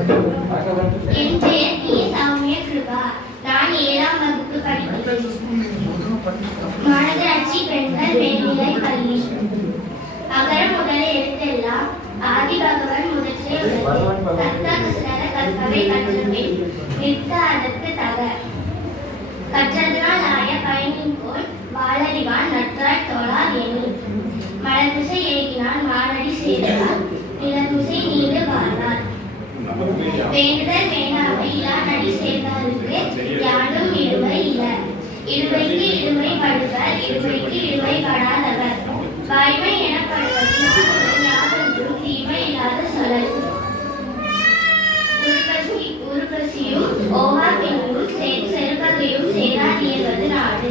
என் பெயர் டி. சௌமிய கிருபா நான் ஏழாம் வகுப்பு படிக்கிறேன் மாநகராட்சி பெண்கள் மேல்நிலை பள்ளி அகர முதல எழுத்தெல்லாம் ஆதி பகவன் முதற்றே உலகு கர்த்தா கசடர கற்பவை கற்றபின் நிற்க அதற்கு தக கற்றதனால் ஆய பயனின் கோல் வாளறிவான் நற்றாய் தோளார் எண்ணி மலர்மிசை ஏகினான் மானடி சேர்ந்தார் நிலமிசை நீண்டு வாழ்வார் வேண்டுதல் வேண்டாமை இலாநடி சேர்ந்தாருக்கு யாரும் இடுமை இல இடுமைக்கு இடுமை படுவர் இடுமைக்கு இடுமை படாதவர். வாய்மை எனப்படுவது யாதொன்றும் தீமை இல்லாத சொல்லல் உருப்பசி உருப்பசியும் ஓவா பின்னும் செ- சேராதியவது நாடு.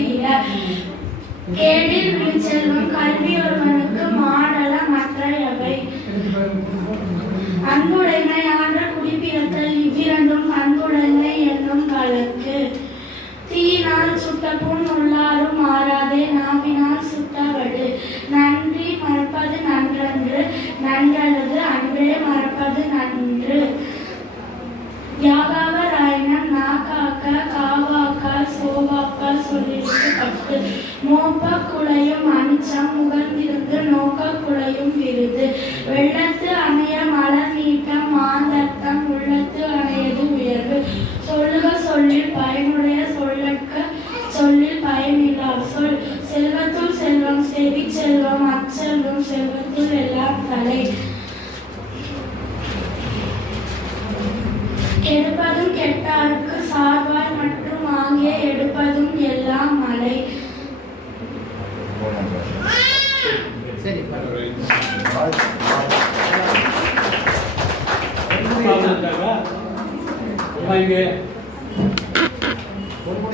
நிடுமை இல கேடில் விழுச்செல்வம் கல்வி ஒருவனுக்கு மாடல மற்றையவை அன்புடைமை ஆன்ற অবাক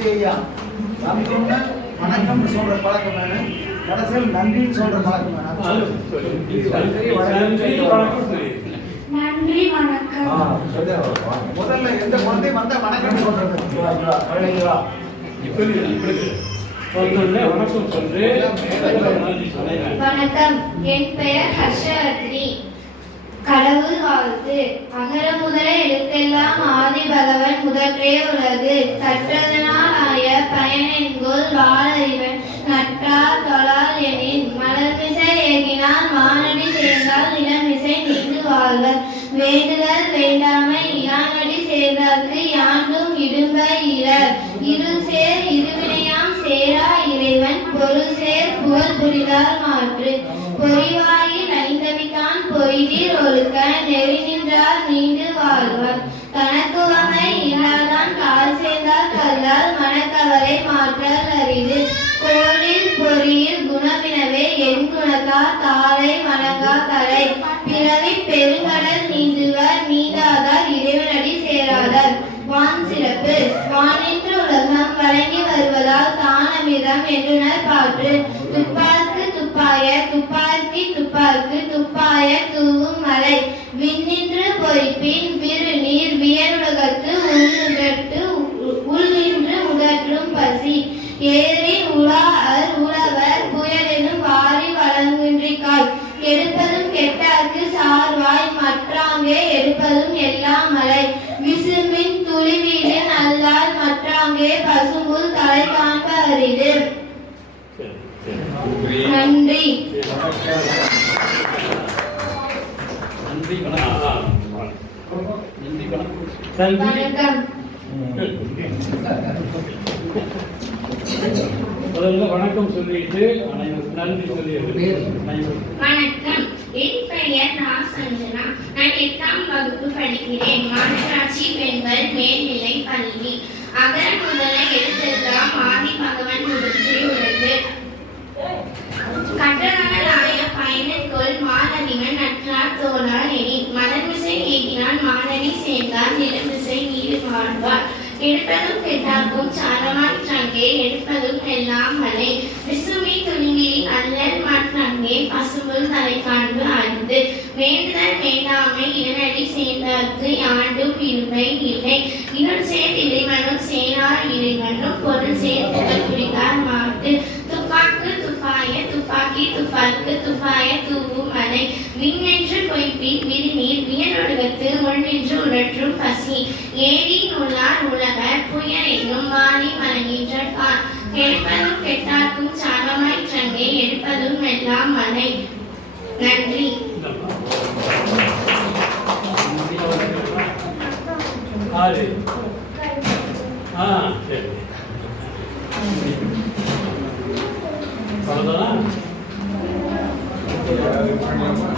பொன்முடி ஐயா சாமிக்குன்னு வணக்கம்னு சொல்ற பழக்கம் வேணும் கடைசியில் நன்றின்னு சொல்ற பழக்கம் வேணும் நன்றி வணக்கம். நன்றி முதல்ல எந்த குழந்தையும் வந்தா வணக்கம் சொல்றது நன்றி என் பெயர் ஹர்ஷவர்த்தினி கடவுள் வாழ்த்து அகர முதல எழுத்தெல்லாம் ஆதி பகவன் முதற்றே உலகு. கற்றதனால் ஆய பயனென்கோல் வாழ இவன் நற்றார் தொழால் எனின் மலர்மிசை ஏகினால் மானடி சேர்ந்தால் நிலமிசை நின்று வாழ்வர். வேண்டுதல் வேண்டாமை யானடி சேர்ந்தார்க்கு யாண்டும் இடும்ப இலர். இருள் சேர் இருவினையாம் சேரா இறைவன். பொருள் சேர் புகழ் புரிதார் மாற்று. பொறிவாய் ஐந்தவித்தான் ஒழுக்க நெறி நின்றார் நீண்டு வாழ்வார் தனக்குவமை இல்லாதான் கால் சேர்ந்தால் கல்லால் மனக்கவலை மாற்றல் அரிது. கோளில் பொறியில் குணவினவே என் குணத்தால் தாளை வணங்கா தலை பிறவி பெருங்கடல் நீந்துவர் நீந்தாதார் இறைவனடி சேராதார். வான் சிறப்பு. வானின்று உலகம் வழங்கி வருவதால் தானமிதம் என்றுனர் பாற்று துப்பார்க்கு துப்பாய துப்பாக்கி துப்பார்க்கு துப்பாய தூவும் மலை விண்ணின்று விரு நீர் வியனுலகத்து உள்நின்று உள்நின்று உடற்றும் பசி. ஏறி உலா அர் உழவர் புயலெனும் வாரி வழங்குன்றிக்கால் எடுப்பதும் கெட்டார்க்கு சார்வாய் மற்றாங்கே எடுப்பதும் எல்லாம் மலை. விசும்பின் துளிவீடு நல்லால் மற்றாங்கே பசும்புல் தலை காண்ப அரிது. நன்றி. நன்றி. வணக்கம். முதல்ல வணக்கம் சொல்லிட்டு அனைவருக்கும் நன்றி சொல்லிடுறேன் வணக்கம் என் பெயர் ராசஞ்சனா நான் எட்டாம் வகுப்பு படிக்கிறேன் மாநகராட்சி பெண்கள் மேல்நிலை பள்ளி அகர முதல எழுத்தெல்லாம் ஆதி பகவன் முதற்றே உலகு கட்டணங்களாய பயனற்கொள் மாலதிவன் நற்றார் தோழார் எனி மலர்மிசை ஏகினான் மாலடி நிலமிசை நீர் வாழ்வார். எடுப்பதும் கெட்டாக்கும் சாரமாய் சங்கே எடுப்பதும் எல்லாம் மலை. விசுமி துணிநீர் அல்லல் மாற்றங்கே பசும்புல் தலை காண்பு அறிந்து. வேண்டுதல் வேண்டாமை இரநடி சேர்ந்தார்க்கு யாண்டும் இருமை இல்லை. இன்னும் சேர் இறைவனும் சேரார் இறைவனும் பொருள் சேர் குறித்தார் புரிந்தார் துப்பாக்கி துப்பாக்கு துப்பாய தூவும் மலை. விண்ணென்று பொய்ப்பின் விரிநீர் வியனொடுகத்து உள்நின்று உழற்றும் பசி. ஏரி நூலார் உலக புயல் என்னும் வாரி மலங்கின்ற கான் கெடுப்பதும் கெட்டார்க்கும் சாபமாய் சங்கே எடுப்பதும் எல்லாம் மலை நன்றி. ஆறு. ஆ சரி. Thank you.